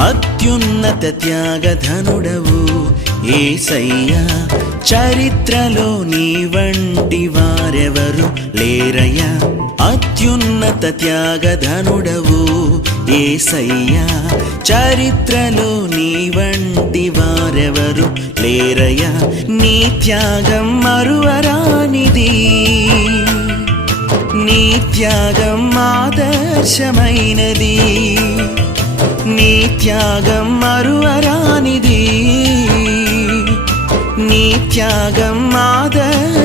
అత్యున్నత త్యాగధనుడవు ఏసయ్యా చరిత్రలో నీ వంటి వారెవరు లేరయ్యా? అత్యున్నత త్యాగధనుడవు ఏసయ్యా చరిత్రలో నీ వంటి వారెవరు లేరయ్యా? నీ త్యాగం మరువరానిది. నీ త్యాగం ఆదర్శమైనది. నీ త్యాగం మరువరానిది. నీ త్యాగం ఆదర్శమైనది.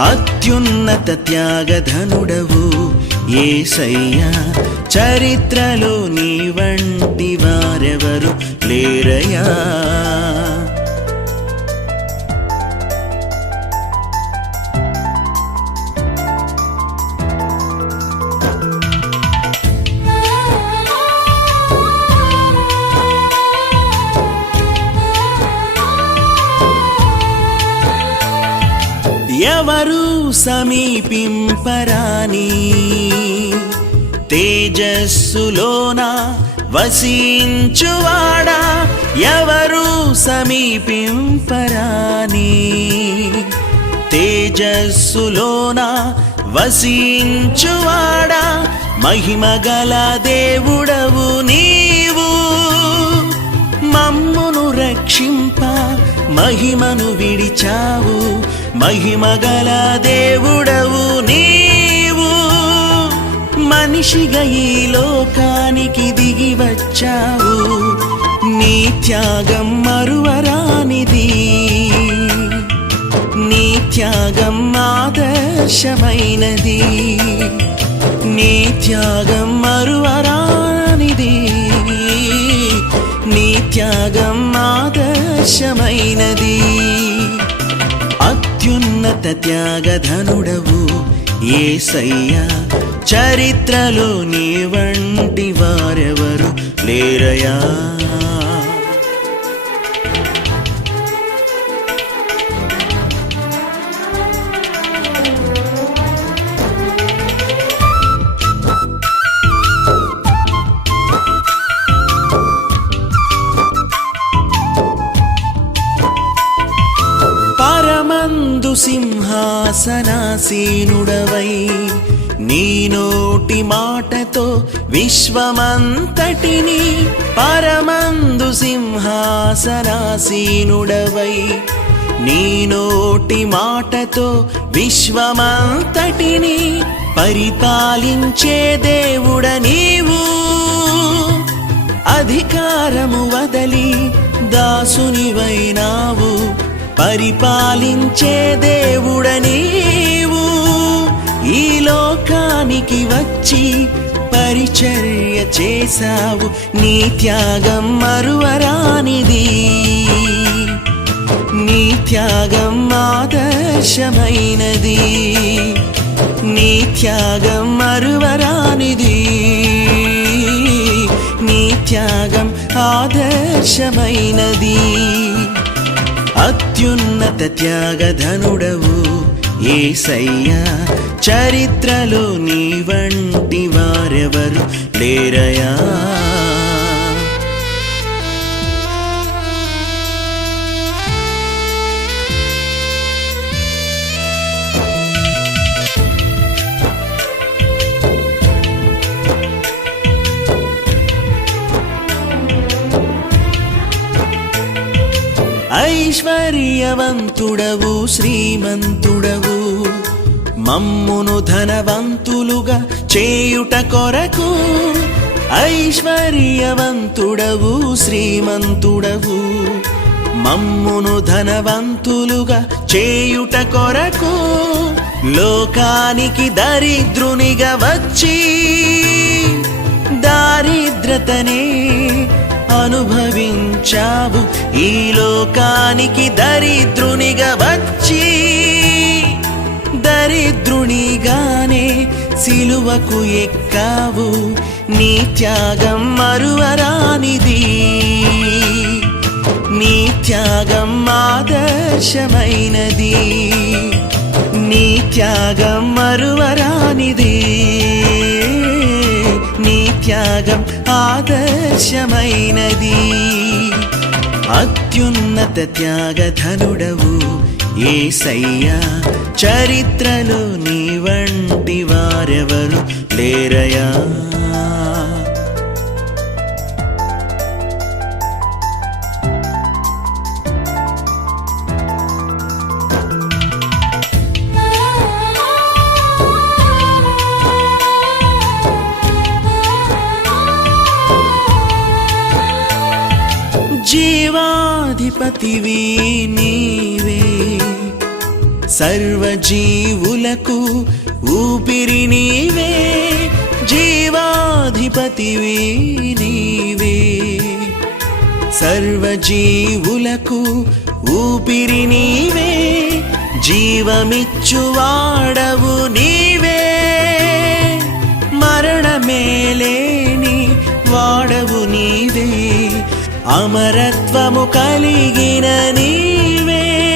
అత్యున్నత త్యాగధనుడవు ఏసయ్యా. చరిత్రలో నీ వంటి వారెవరు లేరయా ఎవరు సమీపింపరాని? తేజస్సులోన వసించువాడా? ఎవరు సమీపింపరాని? తేజస్సులోన వసించువాడా? మహిమగల దేవుడవు నీవు. మమ్మును రక్షింప మహిమను విడిచావు. మహిమగల దేవుడవు నీవు. మనిషిగా ఈ లోకానికి దిగి వచ్చావు. నీ త్యాగం మరువరానిది. నీ త్యాగం ఆదర్శమైనది. నీ త్యాగం మరువరానిది. నీ త్యాగం ఆదర్శమైనది. త్యాగధనుడవు. ఏసయ్యా చరిత్రలో నీ వంటి వారెవరు లేరయా సింహాసనాసీనుడవై నీ నోటి మాటతో విశ్వమంతటిని పరమందు సింహాసనాసీనుడవై నీ నోటి మాటతో విశ్వమంతటిని పరిపాలించే దేవుడ నీవు. అధికారము వదలి దాసునివైనావు పరిపాలించే దేవుడ లోకానికి వచ్చి పరిచర్య చేశావు. నీ త్యాగం మరువరానిది. నీ త్యాగం ఆదర్శమైనది. నీ త్యాగం మరువరానిది. నీ త్యాగం ఆదర్శమైనది. అత్యున్నత త్యాగధనుడవు. ఏసయ్యా చరిత్రలో నీ వంటి వారెవరు లేరయా ఐశ్వర్యవంతుడవు శ్రీమంతుడవు. మమ్మును ధనవంతులుగా చేయుట కొరకు ఐశ్వర్యవంతుడవు శ్రీమంతుడవు. మమ్మును ధనవంతులుగా చేయుట కొరకు లోకానికి దరిద్రునిగా వచ్చి దారిద్రతనే అనుభవించావు. ఈ లోకానికి దరిద్రునిగా వచ్చి దరిద్రునిగానే సిలువకు ఎక్కావు. నీ త్యాగం మరువరానిది. నీ త్యాగం ఆదర్శమైనది. నీ త్యాగం మరువరానిది. నీ త్యాగం ఆదర్శమైనది అత్యున్నత త్యాగధనుడవు ఏసయ్యా. చరిత్రలో నీ వంటి వారెవరు లేరయా అధిపతివి నీవే. సర్వజీవులకు ఊపిరి నీవే. జీవాధిపతివి నీవే. సర్వజీవులకు ఊపిరి నీవే. జీవమిచ్చువాడవు నీ అమరత్వము కలిగిన నీవే.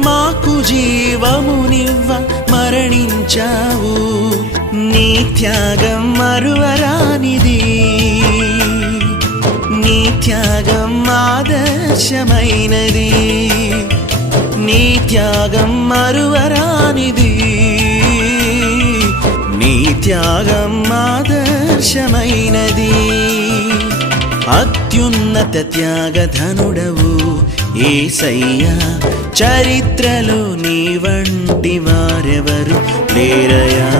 మాకు జీవమునివ్వ మరణించావు. నీ త్యాగం మరువరానిది. నీ త్యాగం ఆదర్శమైనది. నీ త్యాగం మరువరానిది. నీ త్యాగం ఆదర్శమైనది. అత్యున్నత త్యాగధనుడవు ఏసయ్యా. చరిత్రలో నీ వంటి వారెవరు లేరయా